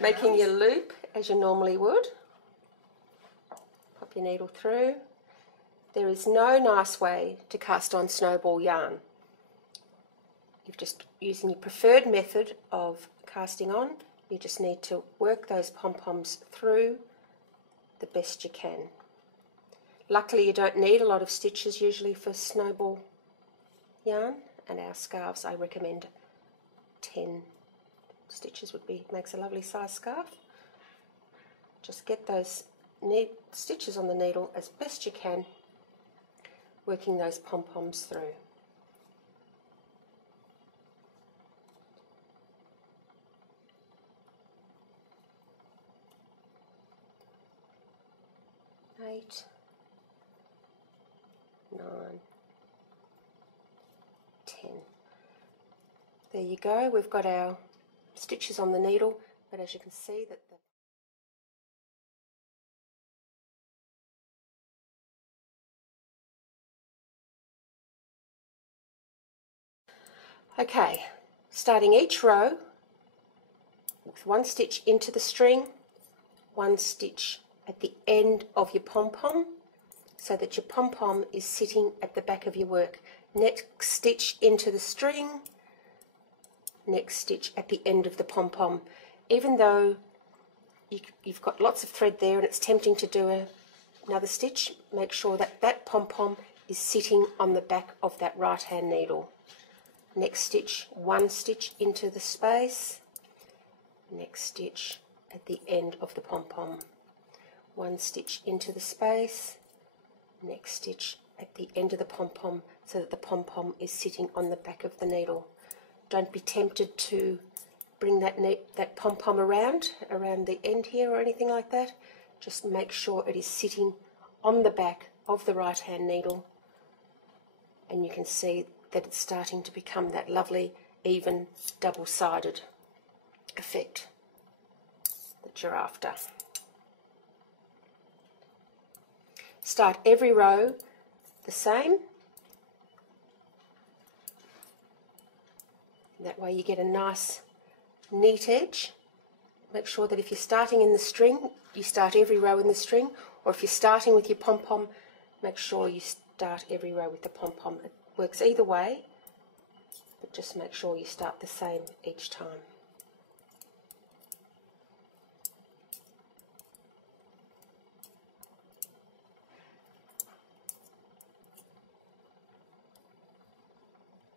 making your loop as you normally would. Pop your needle through. There is no nice way to cast on snowball yarn. You're just using your preferred method of casting on. You just need to work those pom-poms through the best you can. Luckily you don't need a lot of stitches usually for snowball yarn, and our scarves I recommend 10 stitches makes a lovely size scarf. Just get those stitches on the needle as best you can, working those pom-poms through. Eight, 9, 10. There you go, we've got our stitches on the needle, but as you can see that Okay, starting each row with one stitch into the string, one stitch at the end of your pom-pom, so that your pom-pom is sitting at the back of your work. Next stitch into the string, next stitch at the end of the pom-pom. Even though you've got lots of thread there and it's tempting to do another stitch, make sure that that pom-pom is sitting on the back of that right hand needle. Next stitch, one stitch into the space, next stitch at the end of the pom-pom. One stitch into the space, next stitch at the end of the pom-pom, so that the pom-pom is sitting on the back of the needle. Don't be tempted to bring that pom-pom around the end here or anything like that. Just make sure it is sitting on the back of the right hand needle, and you can see that it's starting to become that lovely even double-sided effect that you're after. Start every row the same. That way you get a nice neat edge. Make sure that if you're starting in the string, you start every row in the string, or if you're starting with your pom-pom, make sure you start every row with the pom-pom. It works either way, but just make sure you start the same each time.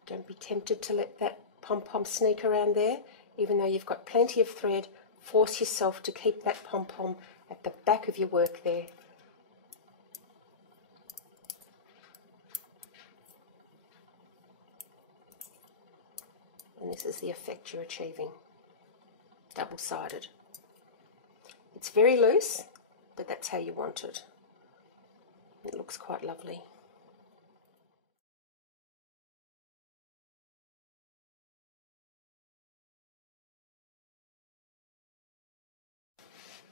Don't be tempted to let that pom-pom sneak around there. Even though you've got plenty of thread, force yourself to keep that pom-pom at the back of your work there. And this is the effect you're achieving, double-sided. It's very loose, but that's how you want it. It looks quite lovely.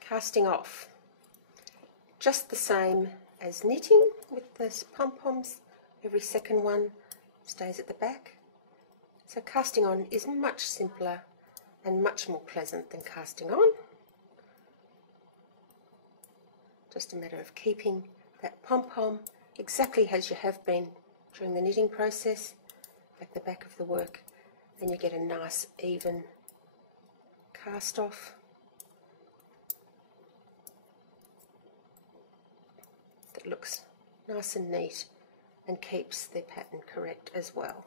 Casting off, just the same as knitting with the pom-poms. Every second one stays at the back. So casting on is much simpler and much more pleasant than casting on. Just a matter of keeping that pom-pom exactly as you have been during the knitting process at the back of the work, and you get a nice even cast off. That looks nice and neat and keeps the pattern correct as well.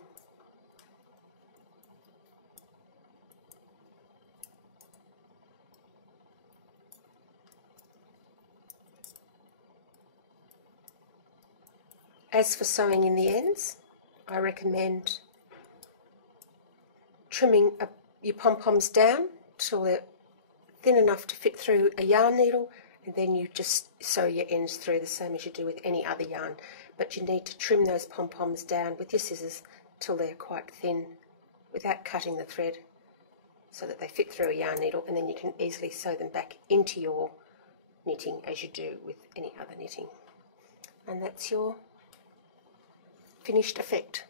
As for sewing in the ends, I recommend trimming your pom-poms down till they're thin enough to fit through a yarn needle, and then you just sew your ends through the same as you do with any other yarn. But you need to trim those pom-poms down with your scissors till they're quite thin without cutting the thread, so that they fit through a yarn needle, and then you can easily sew them back into your knitting as you do with any other knitting. And that's your finished effect.